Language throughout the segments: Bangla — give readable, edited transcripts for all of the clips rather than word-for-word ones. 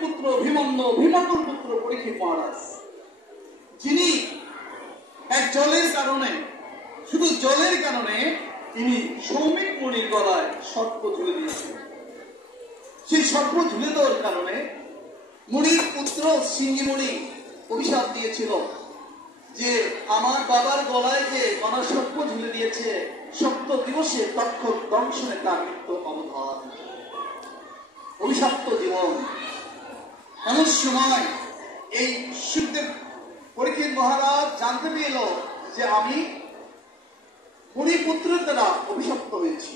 পুত্র অভিমন্যু, অভিমন্যুর পুত্র পরীক্ষিত মহারাজ, যিনি এক জলের কারণে, শুধু জলের কারণে তিনি সৌমিক মুনির গলায় সর্প ঝুলে দিয়েছিলেন। সেই সর্প ঝুলে দেওয়ার কারণে মুনির পুত্র সিংহীমুনি অভিশাপ দিয়েছিল যে আমার বাবার গলায় যে গণসর্প ঝুলে দিয়েছে, সপ্ত দিবসে তক্ষক দংশনে তার মৃত্যু অবধান। অভিশপ্ত জীবন। এমন সময় এই সুখদেব পরীক্ষিত মহারাজ জানতে পেল যে আমি মুনিপুত্রের দ্বারা অভিশপ্ত হয়েছি,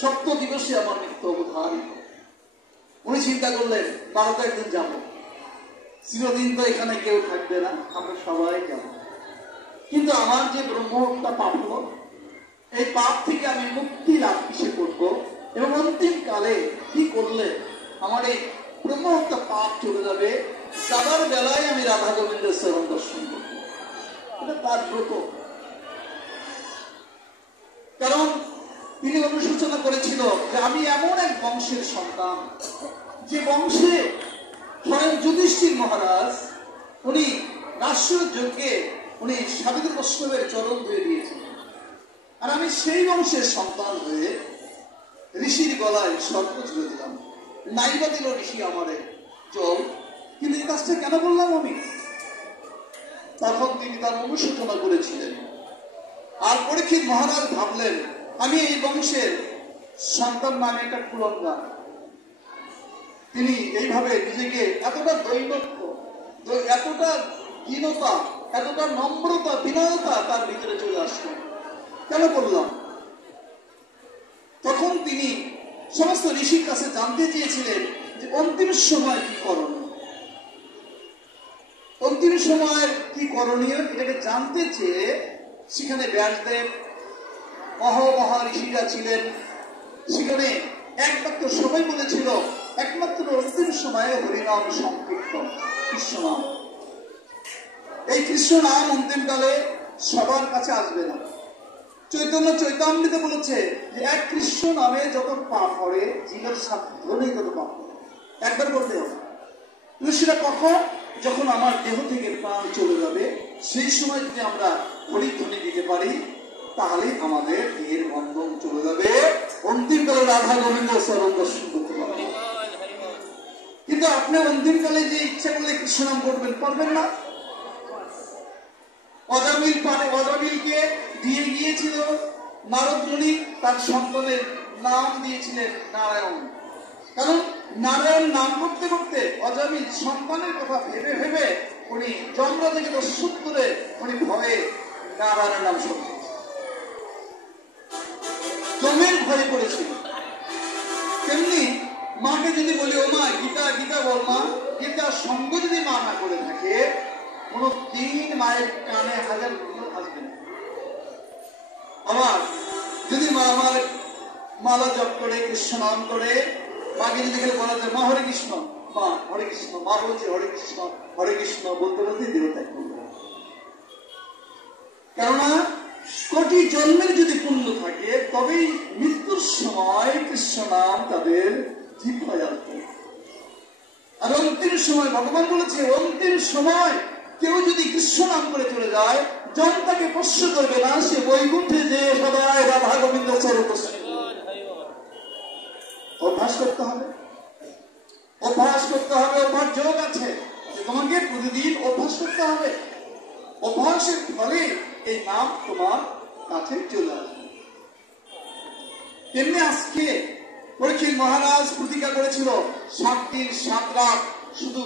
সপ্ত দিবসে আমার মৃত্যু অবধারিত। উনি চিন্তা করলেন ভারতে একদিন যাব, চিরদিন তো এখানে কেউ থাকবে না, আমরা সবাই যাব। কিন্তু আমার যে ব্রহ্মহত্যা পাপ হল, এই পাপ থেকে আমি মুক্তি লাভ কিসে করবো এবং অন্তিম কালে কি করলে আমার এই ব্রহ্মহত্যা পাপ চলে যাবে, যাবার বেলায় আমি রাধা গোবিন্দের চরণ দর্শন করবো। এটা তার ব্রত। কারণ তিনি অনুশোচনা করেছিল যে আমি এমন এক বংশের সন্তান, যে বংশে স্বয়ং যুধিষ্ঠির মহারাজ উনি রাষ্ট্রীয় যজ্ঞে উনি সাবিত বৈষ্ণবের চরণ ধুয়ে দিয়েছিলেন, আর আমি সেই বংশের সন্তান হয়ে ঋষির গলায় সর্প ঝুলে দিলাম। নাইবা দিল ঋষি আমারে জল, কিন্তু এই কাজটা কেন বললাম আমি? তখন তিনি তার অনুশোচনা করেছিলেন। আর পরীক্ষিত মহারাজ ভাবলেন আমি এই বংশের সন্তান মানে একটা কুলঙ্গা। তিনি এইভাবে নিজেকে এতটা দৈনত্য, এতটা দীনতা, এতটা নম্রতা, বিনয়তা তার ভিতরে চলে আসলেন। কেন বললাম? তখন তিনি সমস্ত ঋষির কাছে জানতে চেয়েছিলেন যে অন্তিম সময় কি করণীয়, অন্তিম সময়ের কি করণীয়, এটাকে জানতে চেয়ে সেখানে ব্যাসদেব, মহা ঋষিরা ছিলেন। সেখানে একমাত্র সবাই বলেছিল একমাত্র অন্তিম সময়ে হরিনাম সংকীর্তন, কৃষ্ণ নাম। এই কৃষ্ণ নাম অন্তিমকালে সবার কাছে আসবে না। চৈতন্য চৈতামৃতে বলেছে যে এক কৃষ্ণ নামে যত পাপ হবে, জীবের সাধ্যই তত পাপ হবে। একবার বলতে হবে। সেটা কখন? যখন আমার দেহ থেকে প্রাণ চলে যাবে, সেই সময় যদি আমরা হরিধ্বনি দিতে পারি, তাহলে আমাদের দেহের বন্ধন চলে যাবে, অন্তিমকালে রাধা গোবিন্দ চরণ দর্শন করতে পারবেন। কিন্তু আপনি অন্তিমকালে যে ইচ্ছা করলে কৃষ্ণ নাম করবেন, পারবেন না। অজামিলকে দিয়ে গিয়েছিল নারদ মুনি, তার সন্তানের নাম দিয়েছিলেন নারায়ণ। কারণ নারায়ণ নাম করতে করতে অজামিল সন্তানের কথা ভেবে ভেবে উনি যমরাজকে দর্শন করে উনি ভয়ে নারায়ণের নাম শুনতেন, যমের ভয়ে পড়েছিল। তেমনি মাকে যদি বলি ও মা গীতা গীতা বল মা, গীতার সঙ্গ যদি মা না করে থাকে, কোন দিন মায়ের কানে হাজার আসবে না। আমার যদি মা আমার মালা জপ করে কৃষ্ণ নাম করে, মাকে যদি খেলে বলা যায় মা হরে কৃষ্ণ, মা হরে কৃষ্ণ, মা বলছে হরে কৃষ্ণ হরে কৃষ্ণ বলতে বলতে দেহ ত্যাগ করবে। কেননা কোটি জন্মের যদি পুণ্য থাকে, তবেই মৃত্যুর সময় কৃষ্ণ নাম তাদের জিহ্বায় আসবে। আর অন্তিম সময় ভগবান বলেছে অন্তিম সময় কেউ যদি কৃষ্ণ নাম করে চলে যায়, জন তাকে প্রশ্ন করবে না, সে বৈকুণ্ঠে যে সদায় রাধা গোবিন্দ চরণ দর্শন। অভ্যাস করতে হবে, অভ্যাস করতে হবে। অভ্যাস যোগ আছে, তোমাকে প্রতিদিন অভ্যাস করতে হবে। অভ্যাসের ফলে এই নাম তোমার কাছে চলে আসবে। তেমনি আজকে পরীক্ষিত মহারাজ প্রতিজ্ঞা করেছিল 7 দিন 7 রাত শুধু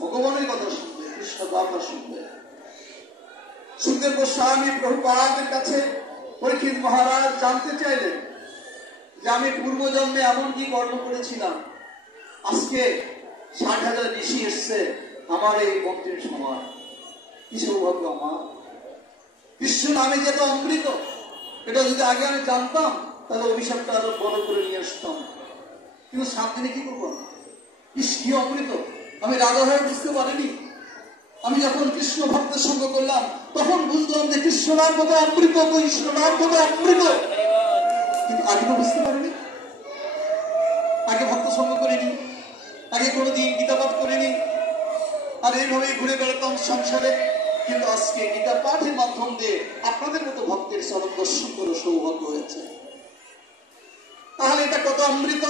ভগবানের কথা শুনবে, কৃষ্ণ কথা শুনবে। সুখদেব গোস্বামী প্রভুপাদের কাছে পরীক্ষিত মহারাজ জানতে চাইলেন যে আমি পূর্বজন্মে এমন কি কর্ম করেছিলাম, আজকে 60,000 ঋষি এসছে আমার এই অন্তিম সময়, কি সৌভাগ্য আমার। কৃষ্ণ নামে যেটা অমৃত, এটা যদি আগে আমি জানতাম তাহলে অভিশাপটা আরো বড় করে নিয়ে আসতাম। কিন্তু 7 দিনে কি করবো? কি অমৃত আমি রাজা হয়ে বুঝতে পারিনি। আমি যখন কৃষ্ণ ভক্তের সঙ্গ করলাম তখন বুঝলাম যে কৃষ্ণ নাম কত অমৃত, কৃষ্ণ নাম কত অমৃত। কিন্তু আগে তো বুঝতে পারিনি, আগে ভক্ত সঙ্গ করিনি, আগে কোনোদিন গীতা পাঠ করিনি, আর এইভাবেই ঘুরে বেড়াতাম সংসারে। কিন্তু আজকে গীতা পাঠের মাধ্যম দিয়ে আপনাদের মতো ভক্তের চরণ দর্শন করে সৌভাগ্য হয়েছে। তাহলে এটা কত অমৃত।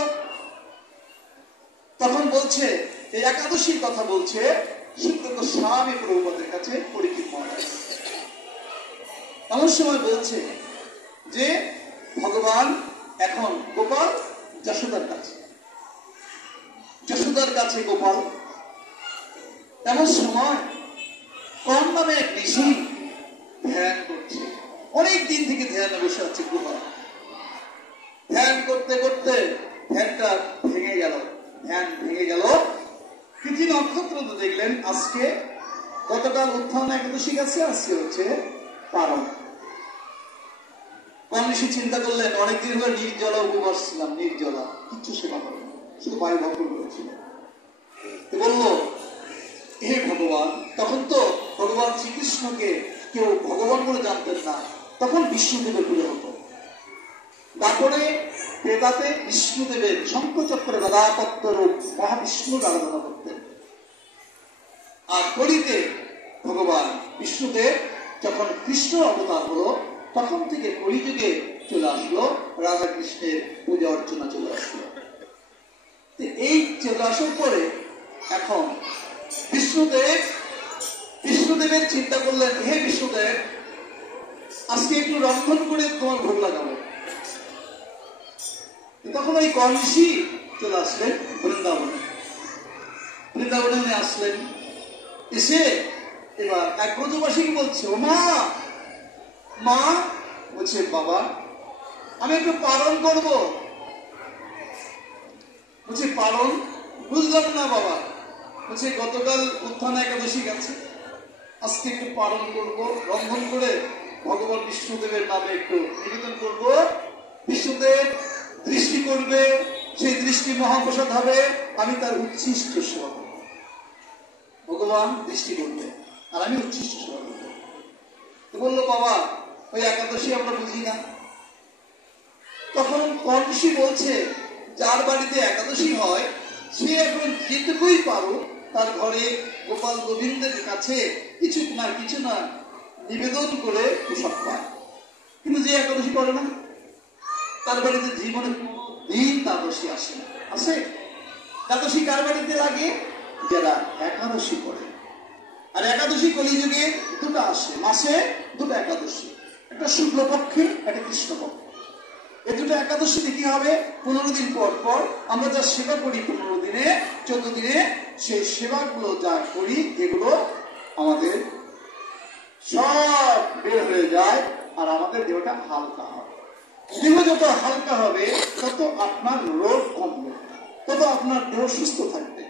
তখন বলছে, এই একাদশীর কথা বলছে সুব্রত স্বামী প্রভুপাদের কাছে পরীক্ষিত মহারাজ। এমন সময় বলছে যে ভগবান এখন গোপাল যশোদার কাছে, যশোদার কাছে গোপাল। এমন সময় কম নামে এক ঋষি ধ্যান করছে, অনেক দিন থেকে ধ্যানে বসে আছে গোপাল। ধ্যান করতে করতে ধ্যানটা ভেঙে গেল, ধ্যান ভেঙে গেল। তিথি নক্ষত্র তো দেখলেন আজকে, গতকাল উত্থান একাদশী গেছে, আজকে হচ্ছে পারণ। কম ঋষি চিন্তা করলেন, অনেকদিন হলো নির্জলা উপবাস ছিলাম, নির্জলা, কিচ্ছু সেবা করেন, শুধু বায়ু ভক্ষণ করেছিল। বলল, হে ভগবান, তখন তো ভগবান শ্রীকৃষ্ণকে কেউ ভগবান বলে জানতেন না, তখন বিষ্ণুদেবের পুজো হতো। তারপরে বেদাতে বিষ্ণুদেবের শঙ্খচক্রে গদাপদ্ম রূপ মহাবিষ্ণুর আরাধনা করতেন। আর কলিতে ভগবান বিষ্ণুদেব যখন কৃষ্ণ অবতার হলো, তখন থেকে কলিযুগে চলে আসলো রাধা কৃষ্ণের পূজা অর্চনা চলে আসলো। এই চলে আসার পরে এখন বিষ্ণুদেবের চিন্তা করলেন, হে বিষ্ণুদেব, আজকে একটু রন্ধন করে তোমার ভোগ লাগাবো। তখন ওই কম ঋষি চলে আসলেন বৃন্দাবনে, বৃন্দাবনে আসলেন। এসে এবার এক ব্রজবাসীকে বলছে, ও মা, মা, বলছে বাবা আমি একটু পালন করবো। বলছে পালন? বুঝলাম না বাবা। বলছে গতকাল উত্থান একাদশী গেছে, আজকে একটু পালন করবো, রন্ধন করে ভগবান বিষ্ণুদেবের নামে একটু নিবেদন করব। বিষ্ণুদেব দৃষ্টি করবে, সেই দৃষ্টি মহাপ্রসাদ হবে, আমি তার উচ্ছিষ্ট সেবা করব। ভগবান দৃষ্টি করবে আর আমি উচ্ছিষ্ট সেবা করব। তো বললো, বাবা ওই একাদশী আমরা বুঝি না। তখন কর্মশী বলছে, যার বাড়িতে একাদশী হয় সে এখন যেটুকুই পারো তার ঘরে গোপাল গোবিন্দের কাছে কিছু না নিবেদন করে প্রসাদ পায়। কিন্তু যে একাদশী করে না, তার বাড়িতে জীবনে দিন একাদশী আসে না। আসে একাদশী কার বাড়িতে লাগে? যারা একাদশী করে। আর একাদশী কলিযুগে দুটো আসে, মাসে দুটো একাদশী, একটা শুক্লপক্ষে, একটা কৃষ্ণপক্ষে। এই দুটো একাদশীতে কি হবে? 15 দিন পর পর আমরা যা সেবা করি 15 দিনে 14 দিনে, সেই সেবাগুলো যা করি এগুলো আমাদের সব বের হয়ে যায় আর আমাদের দেহটা হালকা হয়। দেহ যত হালকা হবে তত আপনার রোগ কমবে, তত আপনার দেহ সুস্থ থাকবে।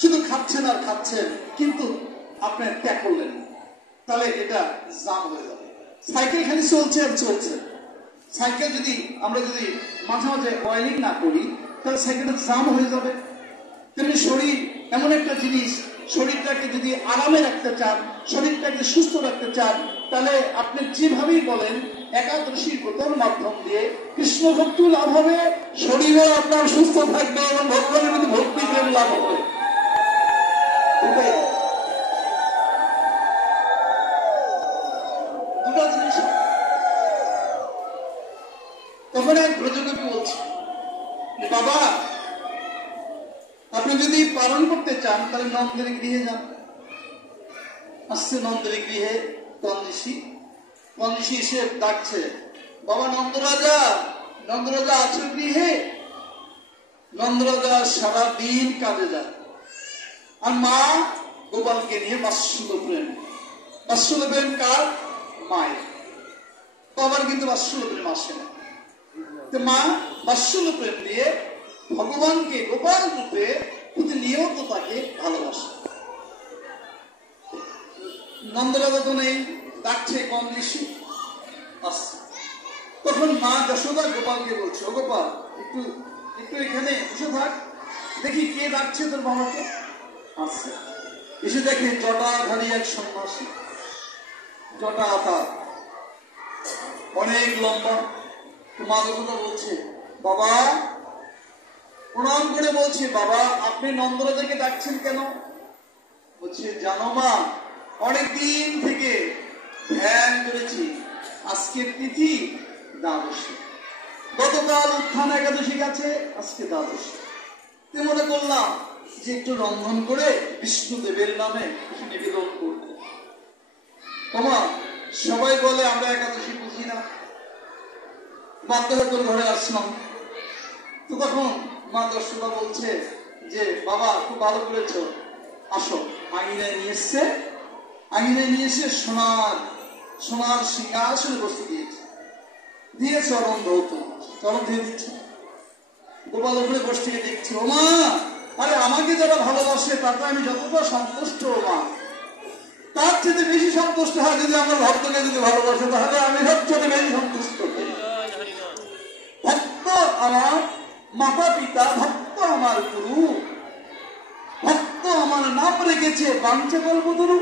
শুধু খাচ্ছেন আর খাচ্ছেন কিন্তু আপনি ত্যাগ করলেন না, তাহলে এটা জাম হয়ে যাবে। সাইকেল খালি চলছে আর চলছে, সাইকেল আমরা যদি মাঝে মাঝে অয়েলিং না করি তাহলে সাইকেলটা জাম হয়ে যাবে। তেমনি শরীর এমন একটা জিনিস, শরীরটাকে যদি আরামে রাখতে চান, শরীরটাকে সুস্থ রাখতে চান, তাহলে আপনি যেভাবেই বলেন একাদশী ব্রতের মাধ্যম দিয়ে কৃষ্ণ ভক্তি লাভ হবে, শরীরও আপনার সুস্থ থাকবে এবং ভগবানের প্রতি ভক্তি প্রেম লাভ হবে। দুটো জিনিস। তখন এক ব্রজগোপী বলছে, বাবা আপনি যদি পালন করতে চান তাহলে নন্দের গৃহে যান। আসছে নন্দের গৃহে কনঋষি এসে ডাকছে, বাবা নন্দরাজা, নন্দরাজা আছো গৃহে? নন্দরাজা সারাদিন কাজে যায় আর মা গোপালকে নিয়ে বাৎসল্য প্রেম কার? মায়ের। বাবার কিন্তু বাৎসল্য প্রেম আসে না। মা বাৎসল্য প্রেম দিয়ে ভগবানকে গোপাল রূপে প্রতিনিয়ত তাকে ভালোবাসে। নন্দরাজা তো নেই, ডাকছে কম ঋষি আসছে। তখন মা যশোদা গোপালকে বলছে, ও গোপাল একটু এখানে বসে থাক, দেখি কে ডাকছে তোর বাবাকে। আসছে, এসে দেখে জটাধারী এক সন্ন্যাসী, জটা আতা অনেক লম্বা। মা যশোদা বলছে, বাবা প্রণাম করে বলছে, বাবা আপনি নন্দরাজাকে ডাকছেন কেন? বলছে, জানো মা, অনেকদিন থেকে ধ্যান করেছি, আজকের তিথি দ্বাদশী, গতকাল উত্থান একাদশী গেছে, আজকে দ্বাদশী, তে মনে করলাম যে একটু রন্ধন করে বিষ্ণুদেবের নামে কিছু নিবেদন করবে। তোমা সবাই বলে আমরা একাদশী বুঝি না, বাধ্য হয়ে ঘরে আসলাম। তো তখন মা দর্শকা বলছে যে বাবা খুব ভালো করেছ, আসো। আঙিনায় নিয়ে এসে সোনার সিংহাসনে বসতে দিয়ে চরণ ধৌত, চরণ দিয়ে দিচ্ছে। গোপাল উপরে বসে থেকে দেখছে, ও মা, আরে আমাকে যারা ভালোবাসে তাতে আমি যতটা সন্তুষ্ট, ও মা, তার চেয়ে বেশি সন্তুষ্ট হয় যদি আমার ভক্তকে যদি ভালোবাসে, তাহলে আমি সবচেয়ে বেশি সন্তুষ্ট হই। ভক্ত আমার মাতা পিতা, ভক্ত আমার গুরু, ভক্ত আমার নাম রেখেছে বাঞ্ছা কল্পতরু।